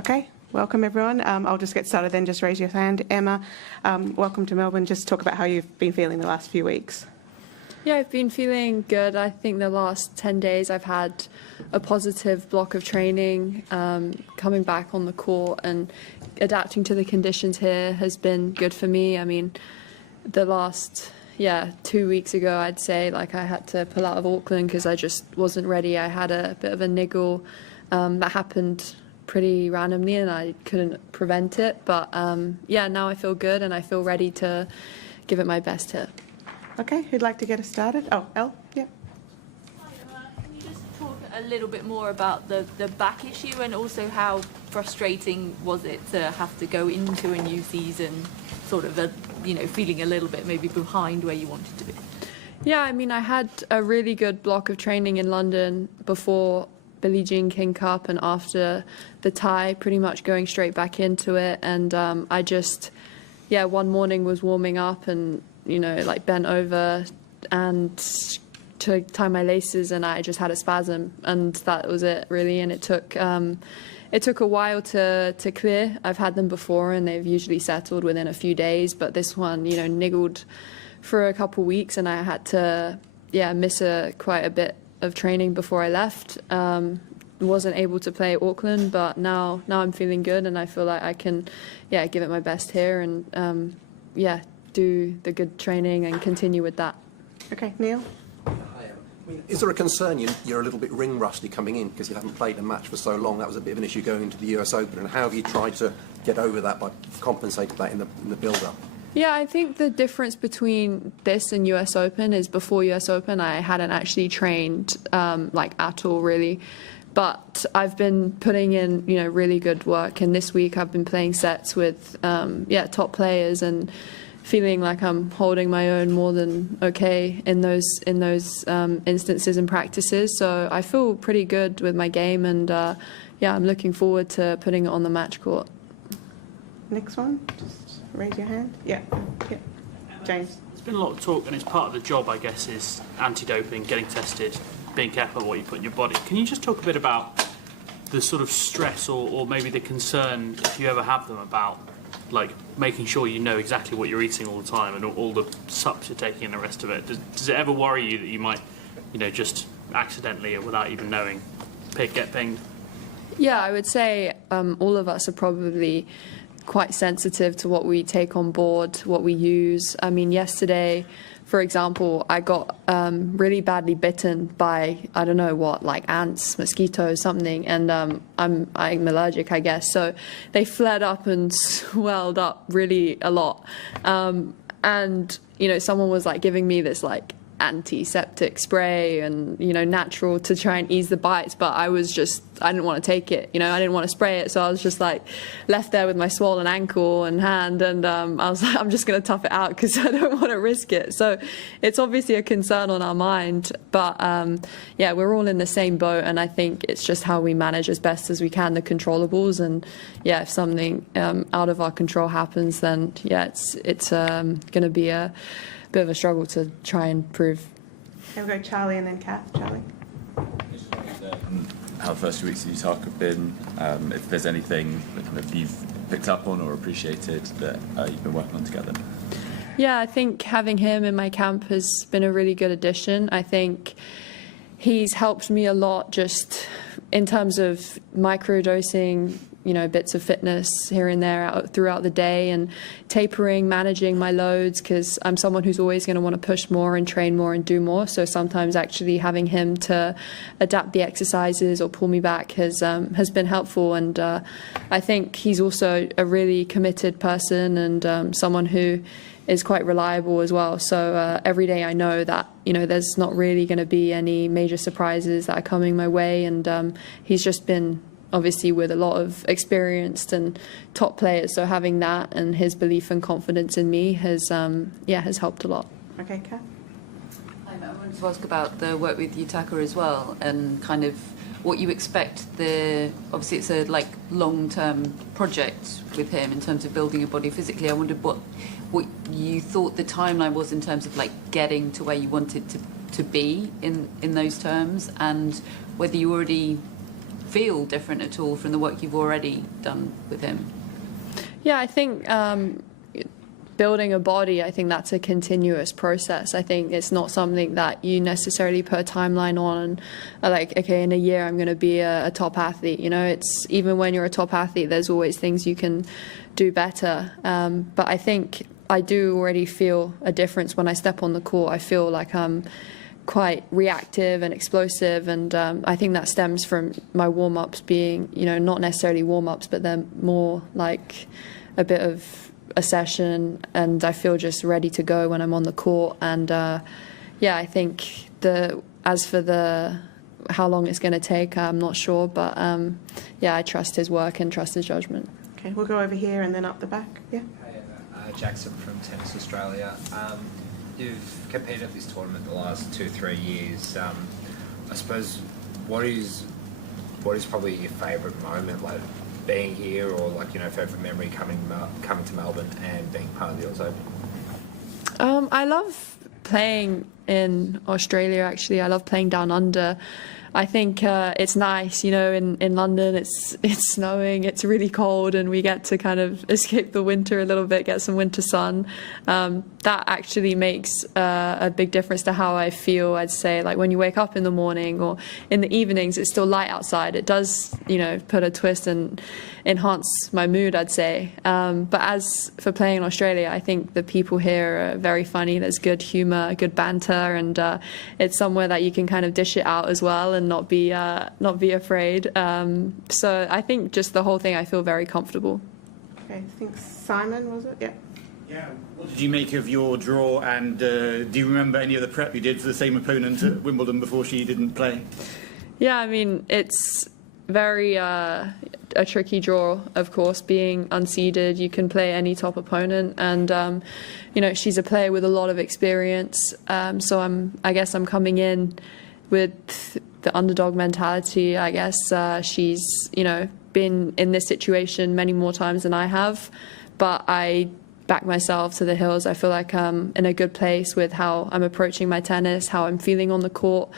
Okay, welcome everyone. I'll just get started then, just raise your hand. Emma, welcome to Melbourne. Just talk about how you've been feeling the last few weeks. Yeah, I've been feeling good. I think the last 10 days I've had a positive block of training. Coming back on the court and adapting to the conditions here has been good for me. I mean, the last 2 weeks ago, I'd say, like, I had to pull out of Auckland because I just wasn't ready. I had a bit of a niggle that happened pretty randomly and I couldn't prevent it. But now I feel good and I feel ready to give it my best here. Okay, who'd like to get us started? Oh, Elle? Yeah. Hi, can you just talk a little bit more about the back issue and also how frustrating was it to have to go into a new season sort of, feeling a little bit maybe behind where you wanted to be? Yeah, I mean, I had a really good block of training in London before Billie Jean King Cup and after the tie, pretty much going straight back into it. And I just, one morning was warming up and, bent over and to tie my laces and I just had a spasm and that was it really. And it took a while to clear. I've had them before and they've usually settled within a few days, but this one, niggled for a couple weeks and I had to, miss quite a bit of training before I left. Wasn't able to play at Auckland, but now I'm feeling good and I feel like I can, give it my best here and, do the good training and continue with that. Okay, Neil? Is there a concern you're a little bit ring rusty coming in because you haven't played a match for so long? That was a bit of an issue going into the US Open, and how have you tried to get over that by compensating that in the build-up? Yeah, I think the difference between this and US Open is before US Open I hadn't actually trained at all really. But I've been putting in, really good work, and this week I've been playing sets with, top players and feeling like I'm holding my own more than okay in those instances and practices. So I feel pretty good with my game, and I'm looking forward to putting it on the match court. Next one, just raise your hand. Yeah. James. There's been a lot of talk, and it's part of the job, I guess, is anti-doping, getting tested, being careful of what you put in your body. Can you just talk a bit about the sort of stress or maybe the concern, if you ever have them, about like making sure you know exactly what you're eating all the time and all the sups you're taking and the rest of it? Does it ever worry you that you might, just accidentally or without even knowing, get pinged? Yeah, I would say all of us are probably quite sensitive to what we take on board, what we use. I mean, yesterday, for example, I got really badly bitten by, I don't know what, like ants, mosquitoes, something, and I'm allergic, I guess. So they flared up and swelled up really a lot. And, someone was like giving me this like antiseptic spray and, natural to try and ease the bites, but I didn't want to take it, I didn't want to spray it, so I was just like left there with my swollen ankle and hand, and I was like, I'm just going to tough it out because I don't want to risk it. So it's obviously a concern on our mind, but we're all in the same boat, and I think it's just how we manage as best as we can the controllables, and if something out of our control happens, then it's going to be a bit of a struggle to try and prove. Okay, we'll go Charlie and then Kath. Charlie. How the first 2 weeks of Utah have been, if there's anything that kind of you've picked up on or appreciated that you've been working on together. Yeah, I think having him in my camp has been a really good addition. I think he's helped me a lot just in terms of microdosing, bits of fitness here and there throughout the day, and tapering, managing my loads, because I'm someone who's always going to want to push more and train more and do more. So sometimes actually having him to adapt the exercises or pull me back has been helpful. And I think he's also a really committed person and someone who is quite reliable as well. So every day I know that, there's not really going to be any major surprises that are coming my way. And he's just been obviously with a lot of experienced and top players, so having that and his belief and confidence in me has helped a lot. Okay, Kath. I wanted to ask about the work with Yutaka as well, and kind of what you expect. Obviously it's a long-term project with him in terms of building your body physically. I wondered what you thought the timeline was in terms of getting to where you wanted to be in those terms, and whether you already feel different at all from the work you've already done with him? Yeah, I think building a body, I think that's a continuous process. I think it's not something that you necessarily put a timeline on, like, okay, in a year I'm going to be a top athlete. You know, it's even when you're a top athlete, there's always things you can do better. But I think I do already feel a difference when I step on the court. I feel like I'm quite reactive and explosive, and I think that stems from my warm-ups being, you know, not necessarily warm-ups, but they're more like a bit of a session, and I feel just ready to go when I'm on the court. And yeah, I think as for how long it's going to take, I'm not sure, but yeah, I trust his work and trust his judgment. Okay, we'll go over here and then up the back. Yeah. Hi, Jackson from Tennis Australia. You've competed at this tournament the last 2-3 years. I suppose what is probably your favourite moment, like being here, or like, you know, favourite memory coming to Melbourne and being part of the Auss Open? I love playing in Australia, actually. I love playing down under. I think it's nice, you know, in London it's snowing, it's really cold, and we get to kind of escape the winter a little bit, get some winter sun. That actually makes a big difference to how I feel, I'd say. Like when you wake up in the morning or in the evenings, it's still light outside. It does, you know, put a twist and enhance my mood, I'd say. But as for playing in Australia, I think the people here are very funny. There's good humour, good banter, and it's somewhere that you can kind of dish it out as well and not be afraid. So I think just the whole thing, I feel very comfortable. Okay, I think Simon, was it? Yeah. Yeah. What did you make of your draw, and do you remember any of the prep you did for the same opponent at Wimbledon before she didn't play? Yeah, I mean, it's very a tricky draw, of course, being unseeded. You can play any top opponent, and you know, she's a player with a lot of experience. So I guess I'm coming in with the underdog mentality. I guess she's, you know, been in this situation many more times than I have, but I back myself to the hills. I feel like I'm in a good place with how I'm approaching my tennis, how I'm feeling on the court.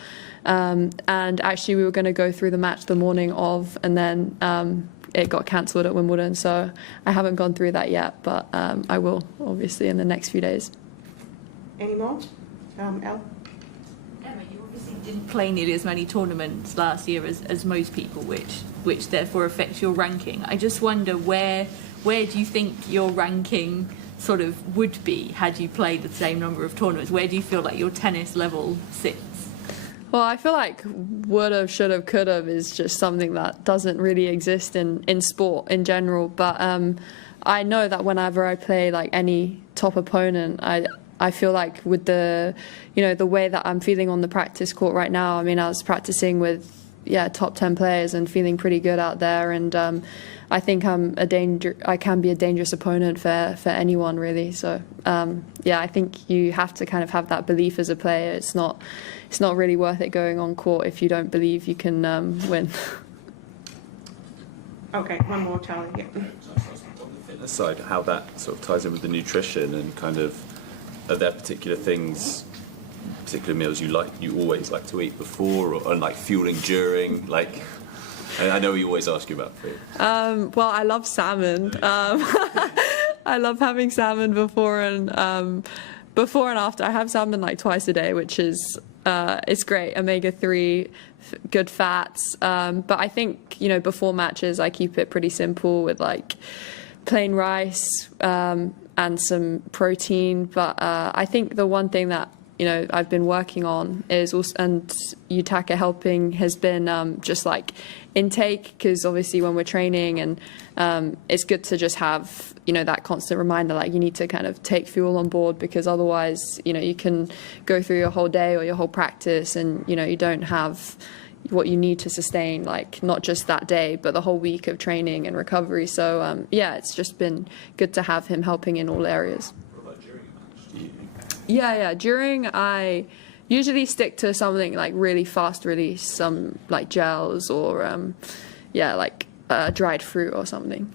And actually we were going to go through the match the morning of, and then it got cancelled at Wimbledon, so I haven't gone through that yet, but I will, obviously, in the next few days. Any more? Elle? Emma, you obviously didn't play nearly as many tournaments last year as most people, which therefore affects your ranking. I just wonder where do you think your ranking sort of would be had you played the same number of tournaments? Where do you feel like your tennis level sits? Well, I feel like would've, should've, could've is just something that doesn't really exist in sport in general. But I know that whenever I play like any top opponent, I feel like with the, you know, the way that I'm feeling on the practice court right now. I mean, I was practicing with top 10 players and feeling pretty good out there, and I think I can be a dangerous opponent for anyone, really. So yeah, I think you have to kind of have that belief as a player. It's not really worth it going on court if you don't believe you can win. Okay, one more, Charlie. Yeah. On the fitness side, how that sort of ties in with the nutrition, and kind of, are there particular things, particular meals you always like to eat before, or like fueling during, like? I know we always ask you about food. Well, I love salmon. I love having salmon before and after. I have salmon like twice a day, which is it's great. Omega-3, good fats. But I think, you know, before matches, I keep it pretty simple with like plain rice and some protein. But I think the one thing that, you know, I've been working on is also, and Yutaka helping, has been just like intake, because obviously when we're training, and it's good to just have, you know, that constant reminder, like you need to kind of take fuel on board, because otherwise, you know, you can go through your whole day or your whole practice and, you know, you don't have what you need to sustain, like not just that day, but the whole week of training and recovery. So yeah, it's just been good to have him helping in all areas. Yeah. During, I usually stick to something like really fast release, some like gels or like dried fruit or something.